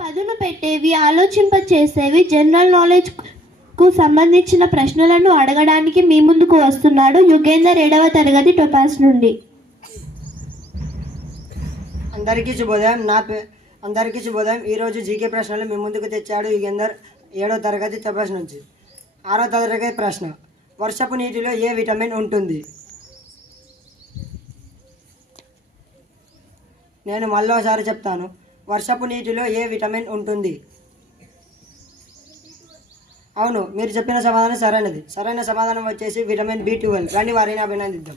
పదును పెట్టేవి, ఆలోచింపచేసేవి, general knowledge కు సంబంధించిన ప్రశ్నలను అడగడానికి మీ ముందుకు వస్తున్నాడు యుగేందర్ 7వ తరగతి టొపాస్ నుండి. అందరికీ శుభోదయం. ఈరోజు జీకే ప్రశ్నలు మీ ముందుకు తెచ్చాడు యుగేందర్ 7వ తరగతి టొపాస్ నుంచి. 6వ తరగతి ప్రశ్న: వర్షపు నీటిలో ఏ విటమిన్ ఉంటుంది? నేను మళ్ళోసారి చెప్తాను. వర్షపు నీటిలో ఏ విటమిన్ ఉంటుంది? అవును, మీరు చెప్పిన సమాధానం సరైనది. సరైన సమాధానం వచ్చేసి విటమిన్ B12. రండి వారిని అభినందిద్దాం.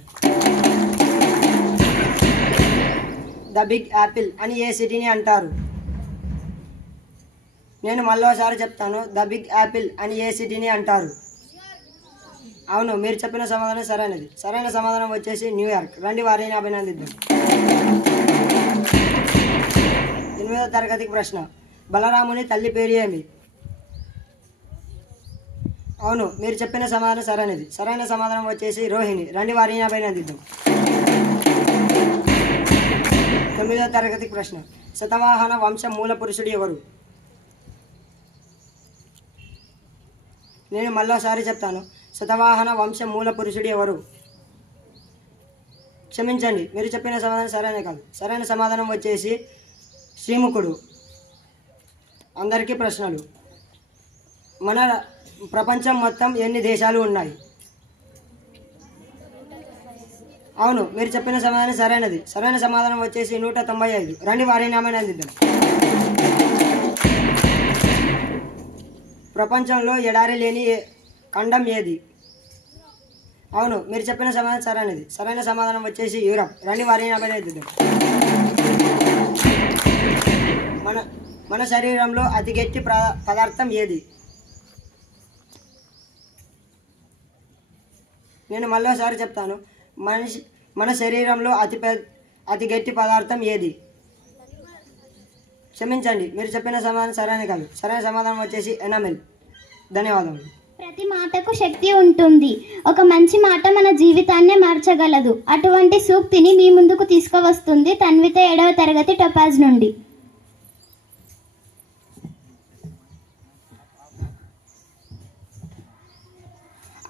ద బిగ్ యాపిల్ అని ఏ సిటీని అంటారు? నేను మళ్ళోసారి చెప్తాను. ద బిగ్ యాపిల్ అని ఏ సిటీని అంటారు? అవును, మీరు చెప్పిన సమాధానం సరైనది. సరైన సమాధానం వచ్చేసి న్యూయార్క్. రండి వారిని అభినందిద్దాం. 8వ తరగతికి ప్రశ్న: బలరాముని తల్లి పేరు ఏమి? అవును, మీరు చెప్పిన సమాధానం సరైనది. సరైన సమాధానం వచ్చేసి రోహిణి. రండి వారిని అభినందిద్దాం. 9వ తరగతికి ప్రశ్న: శతవాహన వంశం మూల పురుషుడు ఎవరు? నేను మళ్ళోసారి చెప్తాను. శతవాహన వంశం మూల పురుషుడు ఎవరు? క్షమించండి, మీరు చెప్పిన సమాధానం సరైన కాదు. సరైన సమాధానం వచ్చేసి శ్రీముఖుడు. అందరికీ ప్రశ్నలు: మన ప్రపంచం మొత్తం ఎన్ని దేశాలు ఉన్నాయి? అవును, మీరు చెప్పిన సమాధానం సరైనది. సరైన సమాధానం వచ్చేసి 195. రండి వారిని అభినందిద్దాం. ప్రపంచంలో ఎడారి లేని ఖండం ఏది? అవును, మీరు చెప్పిన సమాధానం సరైనది. సరైన సమాధానం వచ్చేసి యూరప్. రండి వారిని అభినందిద్దాం. మన శరీరంలో అతి గట్టి పదార్థం ఏది? నేను మళ్ళోసారి చెప్తాను. మన శరీరంలో అతి గట్టి పదార్థం ఏది? క్షమించండి, మీరు చెప్పిన సమాధానం సరైన కాదు. సరైన సమాధానం వచ్చేసి ఎనామిల్. ధన్యవాదములు. ప్రతి మాటకు శక్తి ఉంటుంది. ఒక మంచి మాట మన జీవితాన్నే మార్చగలదు. అటువంటి సూక్తిని మీ ముందుకు తీసుకువస్తుంది తన్విత 7వ తరగతి టొపాజ్ నుండి.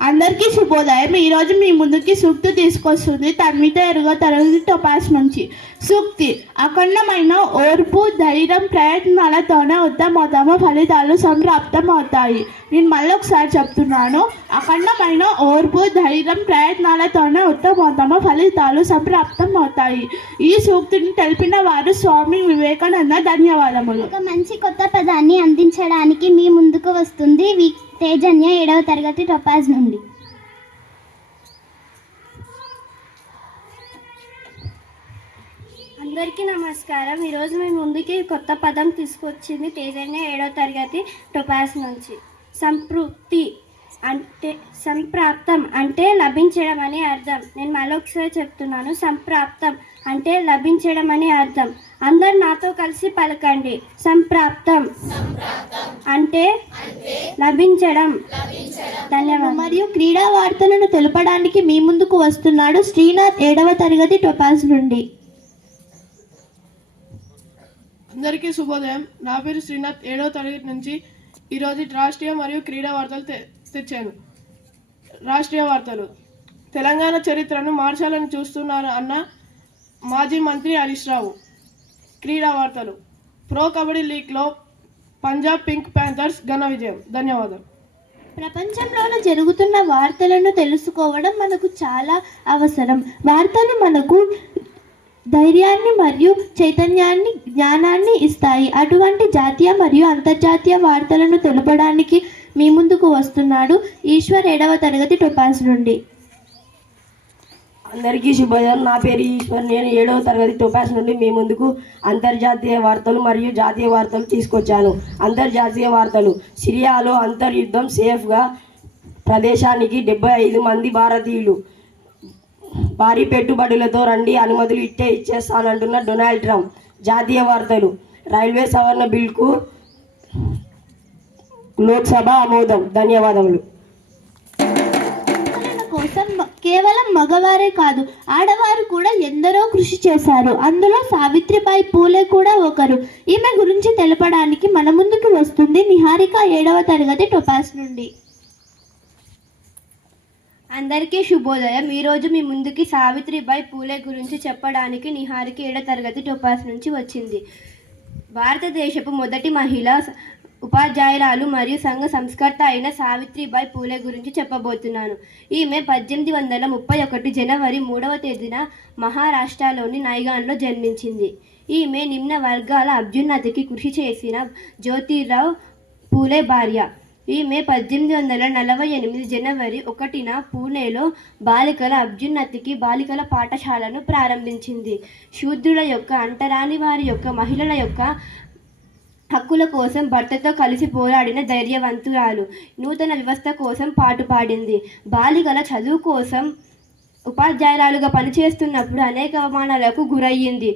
అందరికీ శుభోదయం. ఈరోజు మీ ముందుకి సూక్తి తీసుకొస్తుంది తన్విత 7వ తరగతి టొపాస్ నుంచి. సూక్తి: అఖండమైన ఓర్పు, ధైర్యం, ప్రయత్నాలతోనే ఉత్తమోత్తమ ఫలితాలు సంప్రాప్తం అవుతాయి. నేను మళ్ళీ ఒకసారి చెప్తున్నాను. అఖండమైన ఓర్పు, ధైర్యం, ప్రయత్నాలతోనే ఉత్తమోత్తమ ఫలితాలు సంప్రాప్తం అవుతాయి. ఈ సూక్తిని తెలిపిన వారు స్వామి వివేకానంద. ధన్యవాదములు. ఒక మంచి కొత్త పదాన్ని అందించడానికి మీ ముందుకు వస్తుంది తేజన్య 7వ తరగతి టొపాజ్ నుండి. అందరికీ నమస్కారం. ఈరోజు మేము ముందుకి కొత్త పదం తీసుకొచ్చింది తేజన్య 7వ తరగతి టొపాస్ నుంచి. సంతృప్తి అంటే సంప్రాప్తం అంటే లభించడం అని అర్థం. నేను మరొకసారి చెప్తున్నాను. సంప్రాప్తం అంటే లభించడం అని అర్థం. అందరు నాతో కలిసి పలకండి. సంప్రాప్తం అంటే లభించడం. ధన్యవాదాలు. మరియు క్రీడా వార్తలను తెలపడానికి మీ ముందుకు వస్తున్నాడు శ్రీనాథ్ 7వ తరగతి టొపాస్ నుండి. అందరికీ శుభోదయం. నా పేరు శ్రీనాథ్ 7వ తరగతి నుంచి. ఈరోజు రాష్ట్రీయ మరియు క్రీడా వార్తలు తెచ్చాను. రాష్ట్రీయ వార్తలు: తెలంగాణ చరిత్రను మార్చాలని చూస్తున్నారు అన్న మాజీ మంత్రి హరీష్ రావు. క్రీడా వార్తలు: ప్రో కబడ్డీ లీగ్లో పంజాబ్ పింక్ ప్యాంథర్స్ ఘన విజయం. ధన్యవాదాలు. ప్రపంచంలోనే జరుగుతున్న వార్తలను తెలుసుకోవడం మనకు చాలా అవసరం. వార్తలు మనకు ధైర్యాన్ని మరియు చైతన్యాన్ని, జ్ఞానాన్ని ఇస్తాయి. అటువంటి జాతీయ మరియు అంతర్జాతీయ వార్తలను తెలపడానికి మీ ముందుకు వస్తున్నాడు ఈశ్వర్ 7వ తరగతి టొపాస్ నుండి. అందరికీ శుభోదయం. నా పేరు ఈశ్వర్. నేను 7వ తరగతి టొపాస్ నుండి మీ ముందుకు అంతర్జాతీయ వార్తలు మరియు జాతీయ వార్తలు తీసుకొచ్చాను. అంతర్జాతీయ వార్తలు: సిరియాలో అంతర్యుద్ధం సేఫ్గా ప్రదేశానికి 75 మంది భారతీయులు. భారీ పెట్టుబడులతో రండి, అనుమతులు ఇచ్చేస్తానంటున్న డొనాల్డ్ ట్రంప్. జాతీయ వార్తలు: రైల్వే సవరణ బిల్కు లోక్సభ ఆమోదం. ధన్యవాదములు. కోసం కేవలం మగవారే కాదు, ఆడవారు కూడా ఎందరో కృషి చేశారు. అందులో సావిత్రిబాయి పూలే కూడా ఒకరు. ఈమె గురించి తెలపడానికి మన ముందుకు వస్తుంది నిహారిక 7వ తరగతి టొపాస్ నుండి. అందరికీ శుభోదయం. ఈరోజు మీ ముందుకి సావిత్రిబాయి పూలే గురించి చెప్పడానికి నిహారిక 7వ తరగతి టొపాస్ నుంచి వచ్చింది. భారతదేశపు మొదటి మహిళ ఉపాధ్యాయురాలు మరియు సంఘ సంస్కర్త అయిన సావిత్రిబాయి పూలే గురించి చెప్పబోతున్నాను. ఈమె 1831 జనవరి 3వ తేదీన మహారాష్ట్రలోని నైగాన్లో జన్మించింది. ఈమె నిమ్న వర్గాల అభ్యున్నతికి కృషి చేసిన జ్యోతిరావు పూలే భార్య. ఈమె 1848 జనవరి 1న పూణేలో బాలికల అభ్యున్నతికి బాలికల పాఠశాలను ప్రారంభించింది. శూద్రుల యొక్క, అంటరాని వారి యొక్క, మహిళల యొక్క హక్కుల కోసం భర్తతో కలిసి పోరాడిన ధైర్యవంతురాలు. నూతన వ్యవస్థ కోసం పాటుపాడింది. బాలికల చదువు కోసం ఉపాధ్యాయురాలుగా పనిచేస్తున్నప్పుడు అనేక అవమానాలకు గురయ్యింది.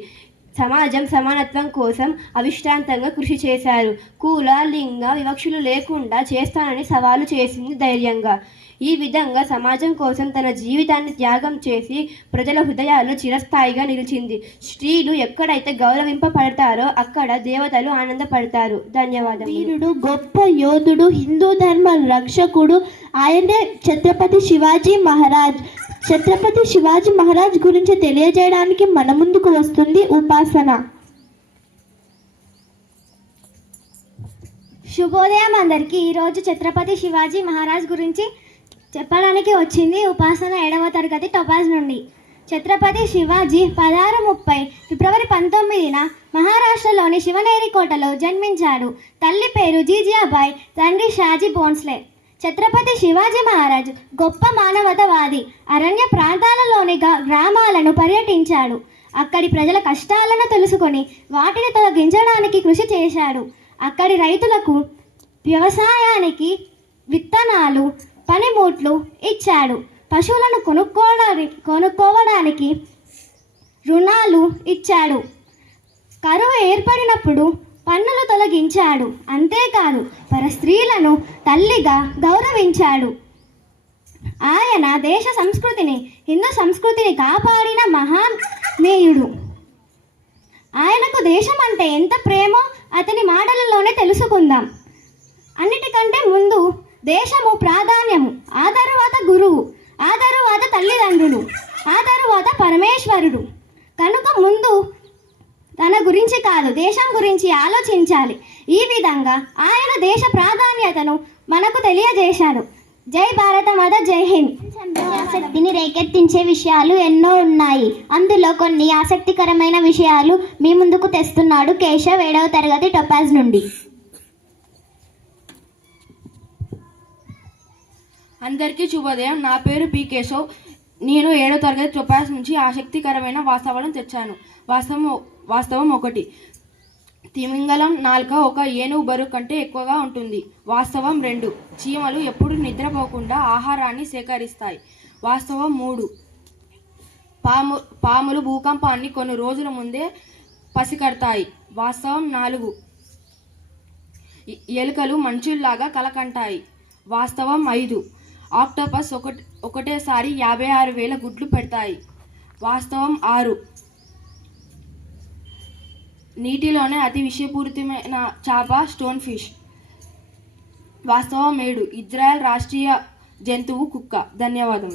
సమాజం సమానత్వం కోసం అవిశ్రాంతంగా కృషి చేశారు. కుల, లింగ వివక్షలు లేకుండా చేస్తానని సవాలు చేసింది ధైర్యంగా. ఈ విధంగా సమాజం కోసం తన జీవితాన్ని త్యాగం చేసి ప్రజల హృదయాల్లో చిరస్థాయిగా నిలిచింది. స్త్రీలు ఎక్కడైతే గౌరవింపబడతారో అక్కడ దేవతలు ఆనందపడతారు. ధన్యవాదాలు. వీరుడు, గొప్ప యోధుడు, హిందూ ధర్మ రక్షకుడు ఆయనే ఛత్రపతి శివాజీ మహారాజ్. ఛత్రపతి శివాజీ మహారాజ్ గురించి తెలియజేయడానికి మన ముందుకు వస్తుంది ఉపాసన. శుభోదయం అందరికీ. ఈరోజు ఛత్రపతి శివాజీ మహారాజ్ గురించి చెప్పడానికి వచ్చింది ఉపాసన 7వ తరగతి టొపాజ్ నుండి. ఛత్రపతి శివాజీ 1630 ఫిబ్రవరి 19న మహారాష్ట్రలోని శివనేరి కోటలో జన్మించాడు. తల్లి పేరు జీజియాబాయ్, తండ్రి షాజీ భోన్స్లే. ఛత్రపతి శివాజీ మహారాజ్ గొప్ప మానవతావాది. అరణ్య ప్రాంతాలలోని గ్రామాలను పర్యటించాడు. అక్కడి ప్రజల కష్టాలను తెలుసుకొని వాటిని తొలగించడానికి కృషి చేశాడు. అక్కడి రైతులకు వ్యవసాయానికి విత్తనాలు, పనిముట్లు ఇచ్చాడు. పశువులను కొనుక్కోవడానికి రుణాలు ఇచ్చాడు. కరువు ఏర్పడినప్పుడు పన్నులు తొలగించాడు. అంతేకాదు పరస్త్రీలను తల్లిగా గౌరవించాడు. ఆయన దేశ సంస్కృతిని, హిందూ సంస్కృతిని కాపాడిన మహానీయుడు. ఆయనకు దేశం అంటే ఎంత ప్రేమో అతని మాటలలోనే తెలుసుకుందాం. అన్నిటికంటే ముందు దేశము ప్రాధాన్యము, ఆ తరువాత గురువు, ఆ తరువాత తల్లిదండ్రులు, ఆ తరువాత పరమేశ్వరుడు. కనుక ముందు తన గురించి కాదు, దేశం గురించి ఆలోచించాలి. ఈ విధంగా ఆయన దేశ ప్రాధాన్యతను మనకు తెలియజేశాడు. జై భారత మాత, జై హింద్. ఆసక్తిని రేకెత్తించే విషయాలు ఎన్నో ఉన్నాయి. అందులో కొన్ని ఆసక్తికరమైన విషయాలు మీ ముందుకు తెస్తున్నాడు కేశవ్ 7వ తరగతి టొపాజ్ నుండి. అందరికీ శుభోదయం. నా పేరు పి కేశవ్. నేను 7వ తరగతి టొపాజ్ నుంచి ఆసక్తికరమైన వాస్తవాలను తెచ్చాను. వాస్తవం 1. తిమింగలం నాలుక ఒక ఏనుగు బరువు కంటే ఎక్కువగా ఉంటుంది. వాస్తవం 2. చీమలు ఎప్పుడు నిద్రపోకుండా ఆహారాన్ని సేకరిస్తాయి. వాస్తవం 3. పాములు భూకంపాన్ని కొన్ని రోజుల ముందే పసిగడతాయి. వాస్తవం 4. ఎలుకలు మనుషుల్లాగా కలకంటాయి. వాస్తవం 5. ఆక్టోపస్ ఒకటేసారి 56,000 గుడ్లు పెడతాయి. వాస్తవం 6. నీటిలోనే అతి విషపూరితమైన చేప స్టోన్ ఫిష్. వాస్తవం 7. ఇజ్రాయెల్ రాష్ట్రీయ జంతువు కుక్క. ధన్యవాదం.